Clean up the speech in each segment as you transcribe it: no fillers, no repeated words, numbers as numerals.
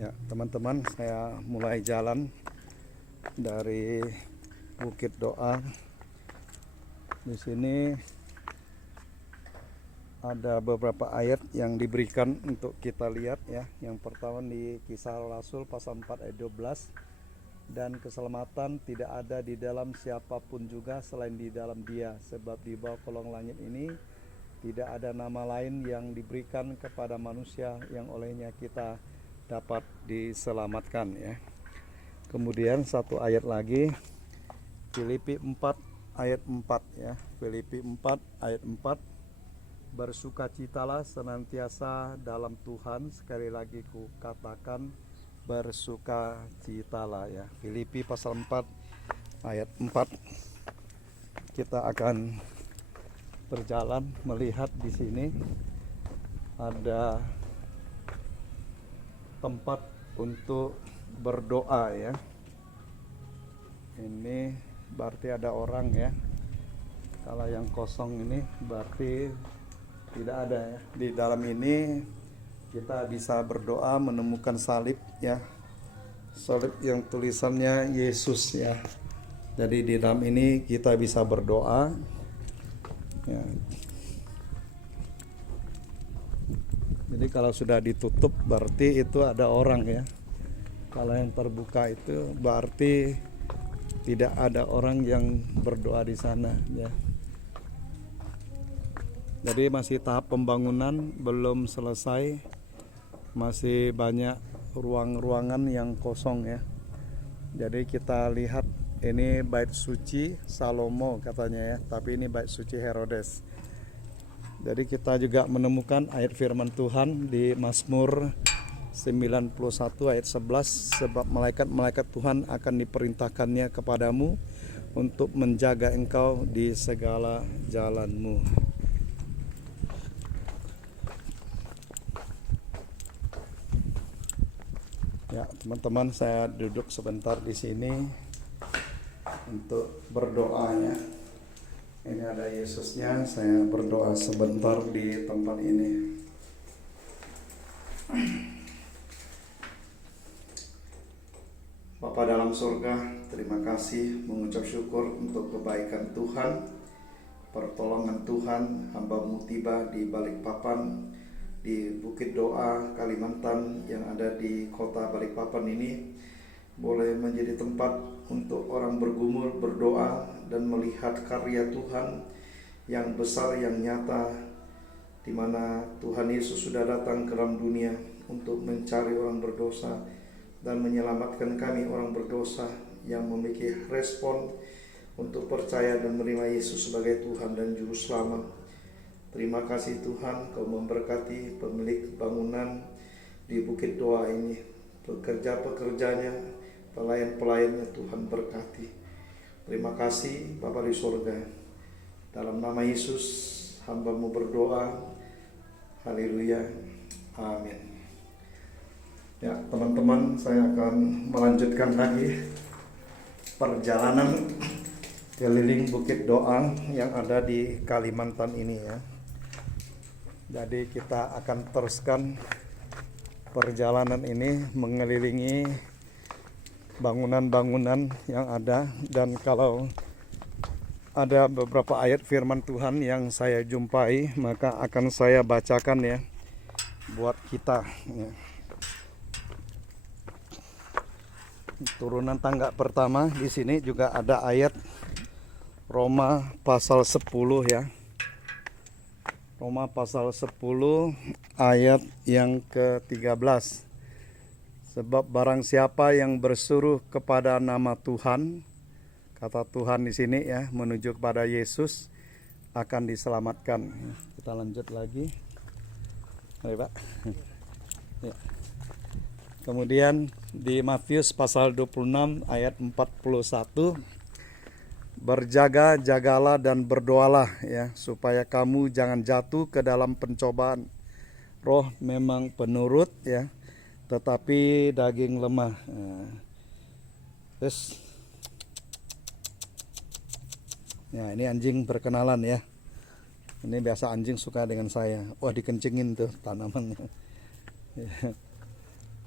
Ya, teman-teman, saya mulai jalan dari Bukit Doa. Di sini ada beberapa ayat yang diberikan untuk kita lihat ya. Yang pertama di Kisah Rasul pasal 4 ayat 12. Dan keselamatan tidak ada di dalam siapapun juga selain di dalam Dia, sebab di bawah kolong langit ini tidak ada nama lain yang diberikan kepada manusia yang olehnya kita dapat diselamatkan ya. Kemudian satu ayat lagi, Filipi 4 ayat 4 ya. Filipi 4 ayat 4. Bersukacitalah senantiasa dalam Tuhan. Sekali lagi ku katakan, bersukacitalah ya. Filipi pasal 4 ayat 4. Kita akan berjalan melihat di sini ada tempat untuk berdoa ya. Ini berarti ada orang ya. Kalau yang kosong ini berarti tidak ada ya. Di dalam ini kita bisa berdoa menemukan salib ya. Salib yang tulisannya Yesus ya. Jadi di dalam ini kita bisa berdoa ya. Jadi kalau sudah ditutup berarti itu ada orang ya. Kalau yang terbuka itu berarti tidak ada orang yang berdoa di sana ya. Jadi masih tahap pembangunan, belum selesai. Masih banyak ruang-ruangan yang kosong ya. Jadi kita lihat ini bait suci Salomo katanya ya, tapi ini bait suci Herodes. Jadi kita juga menemukan ayat firman Tuhan di Mazmur 91 ayat 11, sebab malaikat-malaikat Tuhan akan diperintahkannya kepadamu untuk menjaga engkau di segala jalanmu. Ya, teman-teman, saya duduk sebentar di sini untuk berdoa ya. Ini ada Yesusnya, saya berdoa sebentar di tempat ini. Bapa dalam surga, terima kasih, mengucap syukur untuk kebaikan Tuhan, pertolongan Tuhan. Hamba-Mu tiba di Balikpapan, di Bukit Doa, Kalimantan yang ada di kota Balikpapan ini, boleh menjadi tempat untuk orang bergumul, berdoa, dan melihat karya Tuhan yang besar, yang nyata, di mana Tuhan Yesus sudah datang ke dalam dunia untuk mencari orang berdosa dan menyelamatkan kami orang berdosa yang memiliki respon untuk percaya dan menerima Yesus sebagai Tuhan dan Juru Selamat. Terima kasih Tuhan, Kau memberkati pemilik bangunan di Bukit Doa ini, pekerja-pekerjanya, pelayan-pelayannya, Tuhan berkati. Terima kasih Bapa di surga. Dalam nama Yesus hamba-Mu berdoa. Haleluya. Amin. Ya, teman-teman, saya akan melanjutkan lagi perjalanan keliling Bukit Doa yang ada di Kalimantan ini ya. Jadi kita akan teruskan perjalanan ini mengelilingi bangunan-bangunan yang ada, dan kalau ada beberapa ayat firman Tuhan yang saya jumpai, maka akan saya bacakan ya buat kita ya. Turunan tangga pertama di sini juga ada ayat Roma pasal 10 ya. Roma pasal 10 ayat yang ke-13. Sebab barang siapa yang bersuruh kepada nama Tuhan, kata Tuhan di sini ya, menuju kepada Yesus, akan diselamatkan. Kita lanjut lagi. Mari Pak. Ya. Kemudian di Matius pasal 26 ayat 41. Berjaga-jagalah dan berdoalah ya, supaya kamu jangan jatuh ke dalam pencobaan. Roh memang penurut ya, tetapi daging lemah. Terus, ya ini anjing berkenalan ya. Ini biasa anjing suka dengan saya. Wah, dikencingin tuh tanamannya.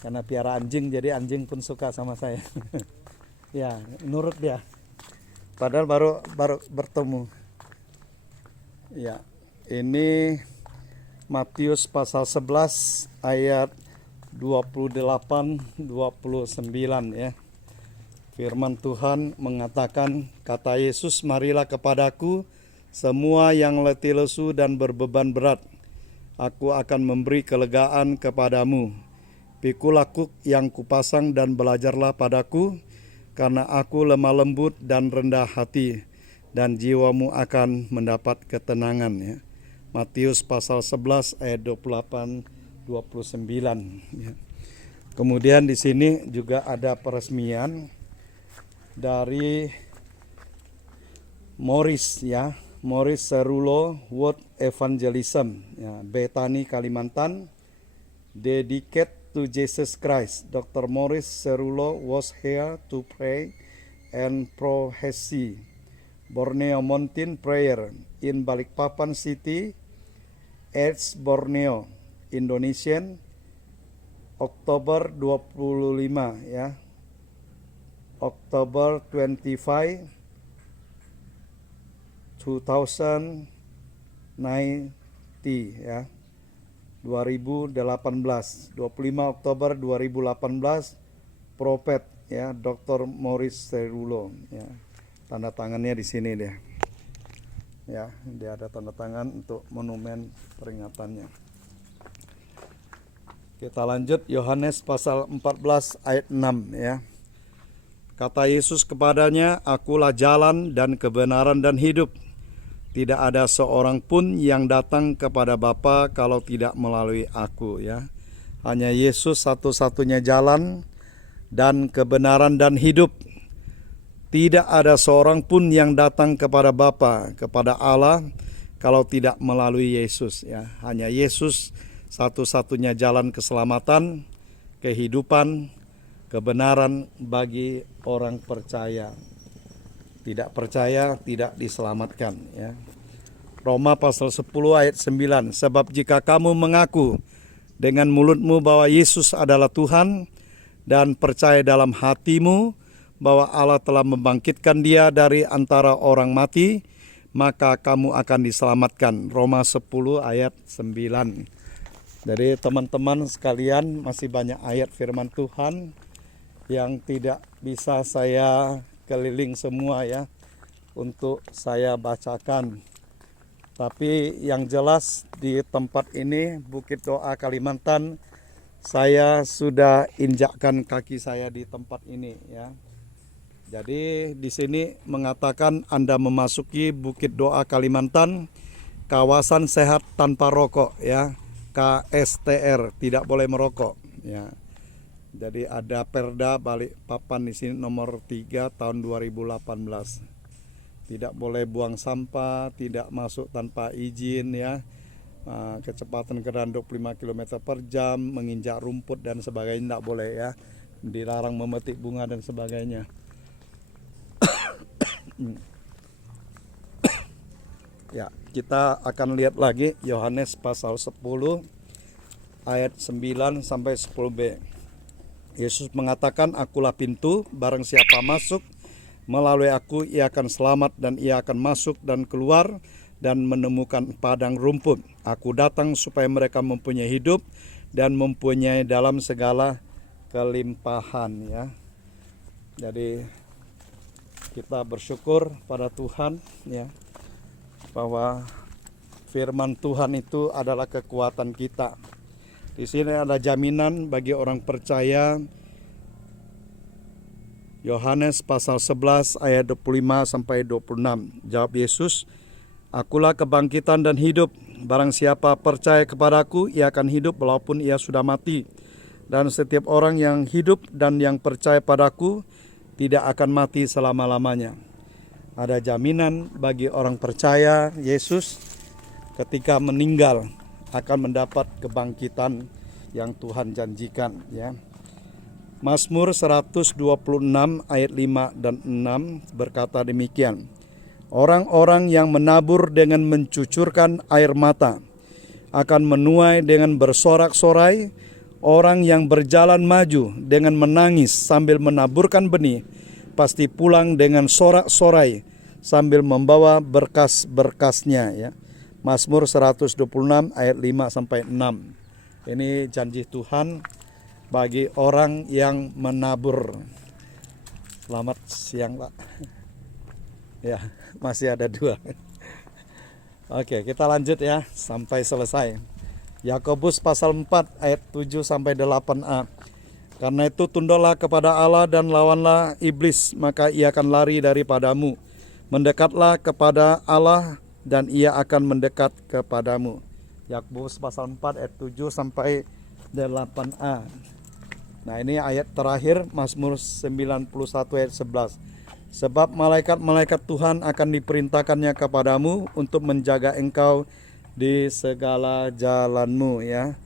Karena piara anjing, jadi anjing pun suka sama saya. Ya, nurut dia. Padahal baru bertemu. Ya, ini Matius pasal 11 ayat 28-29 ya. Firman Tuhan mengatakan, kata Yesus, marilah kepadaku semua yang letih lesu dan berbeban berat. Aku akan memberi kelegaan kepadamu. Pikul aku yang kupasang dan belajarlah padaku, karena aku lemah lembut dan rendah hati, dan jiwamu akan mendapat ketenangan ya. Matius pasal 11 ayat 28-29 ya. Kemudian di sini juga ada peresmian dari Morris ya, Morris Cerullo World Evangelism ya, Bethany, Kalimantan, dedicated to Jesus Christ. Dr. Morris Cerullo was here to pray and prophesy Borneo Mountain Prayer in Balikpapan City, Aceh, Borneo, Indonesian, Oktober 25 ya. Oktober 25 2090 ya. 2018, 25 Oktober 2018, Prophet ya, Dr. Morris Cerullo ya. Tanda tangannya di sini dia. Ya, dia ada tanda tangan untuk monumen peringatannya. Kita lanjut Yohanes pasal 14 ayat 6 ya. Kata Yesus kepadanya, akulah jalan dan kebenaran dan hidup. Tidak ada seorang pun yang datang kepada Bapa kalau tidak melalui aku ya. Hanya Yesus satu-satunya jalan dan kebenaran dan hidup. Tidak ada seorang pun yang datang kepada Bapa, kepada Allah, kalau tidak melalui Yesus ya. Hanya Yesus satu-satunya jalan keselamatan, kehidupan, kebenaran bagi orang percaya. Tidak percaya tidak diselamatkan ya. Roma pasal 10 ayat 9, sebab jika kamu mengaku dengan mulutmu bahwa Yesus adalah Tuhan dan percaya dalam hatimu bahwa Allah telah membangkitkan dia dari antara orang mati, maka kamu akan diselamatkan. Roma 10 ayat 9. Jadi teman-teman sekalian, masih banyak ayat firman Tuhan yang tidak bisa saya keliling semua ya untuk saya bacakan. Tapi yang jelas di tempat ini, Bukit Doa Kalimantan, saya sudah injakkan kaki saya di tempat ini ya. Jadi di sini mengatakan Anda memasuki Bukit Doa Kalimantan, kawasan sehat tanpa rokok ya. KSTR, tidak boleh merokok ya. Jadi ada Perda Balikpapan di sini nomor 3 tahun 2018. Tidak boleh buang sampah, tidak masuk tanpa izin ya. Kecepatan kendaraan 25 km per jam, menginjak rumput dan sebagainya tidak boleh ya. Dilarang memetik bunga dan sebagainya. Ya, kita akan lihat lagi Yohanes pasal 10 ayat 9 sampai 10b. Yesus mengatakan, akulah pintu, barang siapa masuk melalui aku ia akan selamat dan ia akan masuk dan keluar dan menemukan padang rumput. Aku datang supaya mereka mempunyai hidup dan mempunyai dalam segala kelimpahan ya. Jadi kita bersyukur pada Tuhan ya, bahwa firman Tuhan itu adalah kekuatan kita. Di sini ada jaminan bagi orang percaya. Yohanes pasal 11 ayat 25 sampai 26. Jawab Yesus, akulah kebangkitan dan hidup. Barang siapa percaya kepadaku, ia akan hidup walaupun ia sudah mati. Dan setiap orang yang hidup dan yang percaya padaku tidak akan mati selama-lamanya. Ada jaminan bagi orang percaya Yesus ketika meninggal akan mendapat kebangkitan yang Tuhan janjikan ya. Mazmur 126 ayat 5 dan 6 berkata demikian. Orang-orang yang menabur dengan mencucurkan air mata akan menuai dengan bersorak-sorai. Orang yang berjalan maju dengan menangis sambil menaburkan benih, pasti pulang dengan sorak-sorai sambil membawa berkas-berkasnya, ya. Mazmur 126 ayat 5 sampai 6. Ini janji Tuhan bagi orang yang menabur. Selamat siang, Pak. Ya, masih ada 2. Oke, kita lanjut ya sampai selesai. Yakobus pasal 4 ayat 7 sampai 8a. Karena itu tunduklah kepada Allah dan lawanlah iblis, maka ia akan lari daripadamu. Mendekatlah kepada Allah dan ia akan mendekat kepadamu. Yakobus pasal 4 ayat 7 sampai 8a. Nah, ini ayat terakhir Mazmur 91 ayat 11. Sebab malaikat-malaikat Tuhan akan diperintahkannya kepadamu untuk menjaga engkau di segala jalanmu, ya.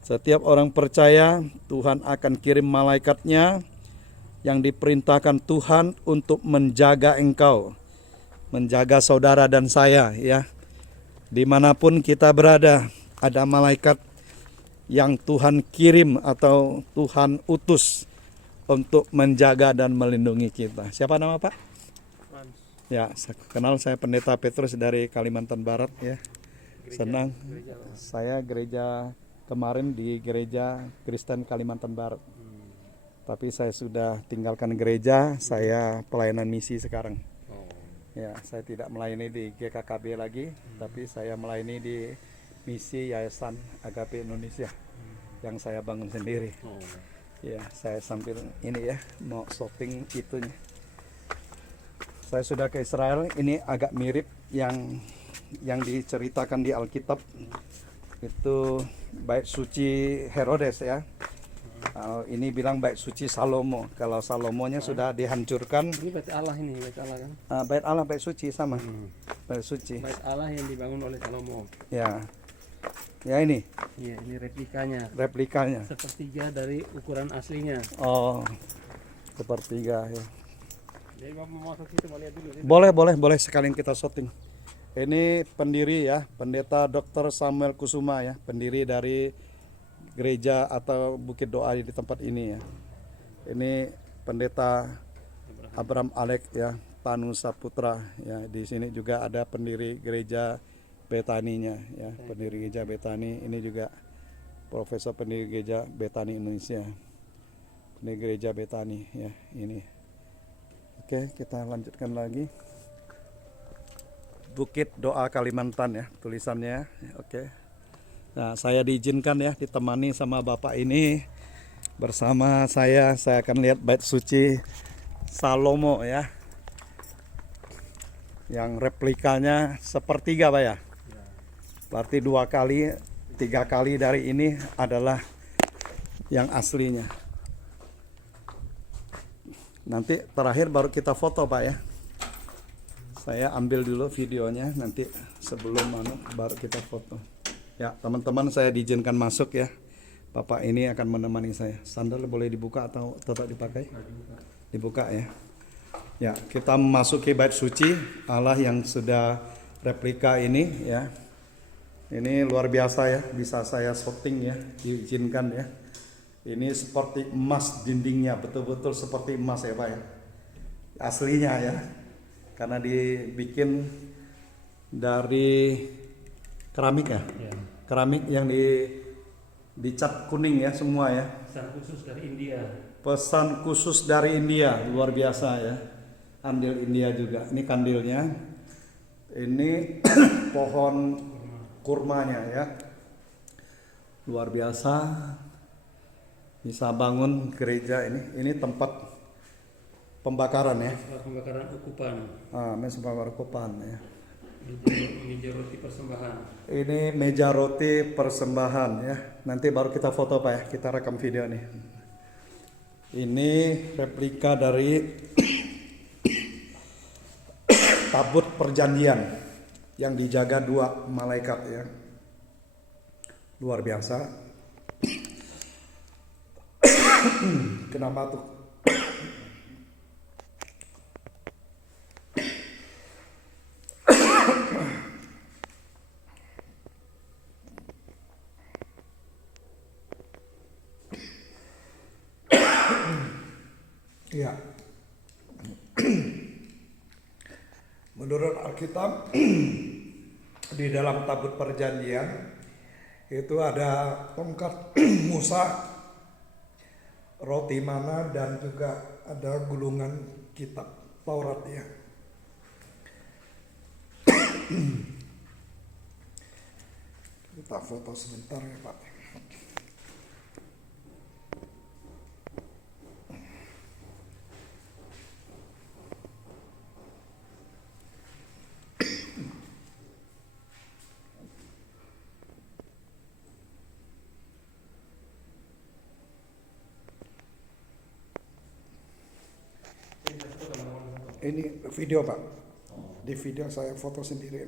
Setiap orang percaya Tuhan akan kirim malaikatnya yang diperintahkan Tuhan untuk menjaga engkau, menjaga saudara dan saya, ya. Dimanapun kita berada, ada malaikat yang Tuhan kirim atau Tuhan utus untuk menjaga dan melindungi kita. Siapa nama Pak? Ya, kenal, saya Pendeta Petrus dari Kalimantan Barat, ya. Senang, saya gereja kemarin di gereja Kristen Kalimantan Barat. Tapi saya sudah tinggalkan gereja, saya pelayanan misi sekarang. Ya, saya tidak melayani di GKKB lagi, tapi saya melayani di misi Yayasan Agape Indonesia yang saya bangun sendiri. Ya, saya sambil ini ya, mau shopping itunya. Saya sudah ke Israel, ini agak mirip yang diceritakan di Alkitab. Itu bait suci Herodes, ya. Ini bilang bait suci Salomo. Kalau Salomonya sudah dihancurkan. Ini bait Allah, ini bait Allah kan? Bait Allah, bait suci sama. Bait suci. Bait Allah yang dibangun oleh Salomo. Ya. Ya ini. Iya, ini replikanya. Replikanya. Sepertiga dari ukuran aslinya. Oh. Sepertiga, ya. Jadi Bapak mau masuk situ mau lihat dulu. Boleh sekalian kita syuting. Ini pendiri ya, Pendeta Dr. Samuel Kusuma ya, pendiri dari gereja atau Bukit Doa di tempat ini ya. Ini Pendeta Abraham Alek ya, Tanu Saputra ya. Di sini juga ada pendiri gereja Betaninya ya, pendiri gereja Betani. Ini juga Profesor pendiri gereja Betani Indonesia. Pendiri gereja Betani ya, ini. Oke, kita lanjutkan lagi. Bukit Doa Kalimantan ya tulisannya. Oke. Nah, saya diizinkan ya ditemani sama Bapak ini. Bersama saya akan lihat bait suci Salomo ya. Yang replikanya sepertiga, Pak ya. Berarti 2 kali, 3 kali dari ini adalah yang aslinya. Nanti terakhir baru kita foto, Pak ya. Saya ambil dulu videonya, nanti sebelum baru kita foto. Ya, teman-teman, saya diizinkan masuk ya. Bapak ini akan menemani saya. Sandal boleh dibuka atau tetap dipakai? Dibuka ya. Ya, kita memasuki bait suci Allah yang sudah replika ini ya. Ini luar biasa ya, bisa saya syuting ya, diizinkan ya. Ini seperti emas dindingnya, betul-betul seperti emas ya Pak ya. Aslinya ya. Karena dibikin dari keramik ya, keramik yang dicat kuning ya semua ya. Pesan khusus dari India. Pesan khusus dari India, luar biasa ya. Kandil India juga. Ini kandilnya. Ini pohon kurmanya ya. Luar biasa. Bisa bangun gereja ini. Ini tempat pembakaran ya. Pembakaran ukupan. Meja ukupan ya. Meja roti persembahan. Ini meja roti persembahan ya. Nanti baru kita foto Pak ya. Kita rekam video nih. Ini replika dari tabut perjanjian yang dijaga 2 malaikat ya. Luar biasa. Kenapa tuh? Ya. Menurut Alkitab di dalam tabut perjanjian itu ada tongkat Musa, roti mana, dan juga ada gulungan kitab Taurat ya. Kita foto sebentar ya Pak. Ini video Pak. Di video saya foto sendiri.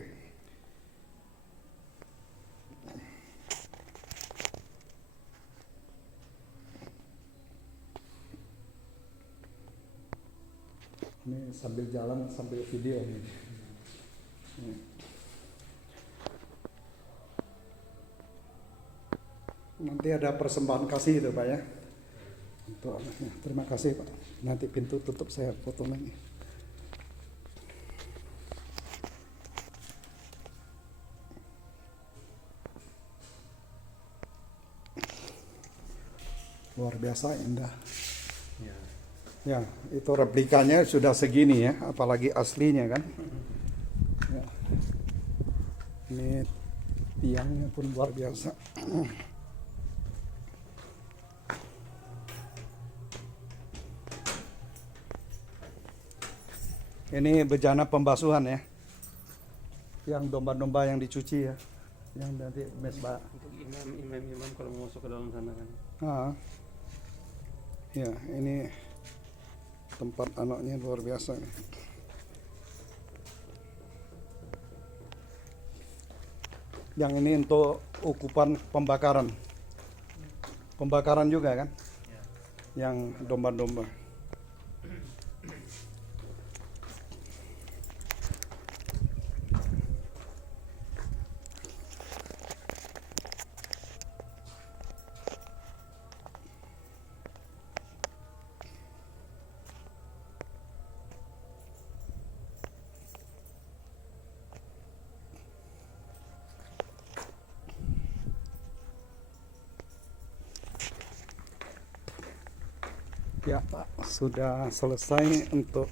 Ini sambil jalan sambil video ini. Nanti ada persembahan kasih itu Pak ya. Untuk anaknya. Terima kasih Pak. Nanti pintu tutup saya foto lagi. Luar biasa indah. Ya, itu replikanya sudah segini ya, apalagi aslinya kan. Ya. Ini tiangnya pun luar biasa. Ini bejana pembasuhan ya, yang domba-domba yang dicuci ya, yang nanti mesbah. Untuk imam kalau mau masuk ke dalam sana kan. Ya, ini tempat anaknya luar biasa nih. Yang ini untuk ukupan pembakaran. Pembakaran juga kan? Yang domba-domba. Ya Pak, sudah selesai untuk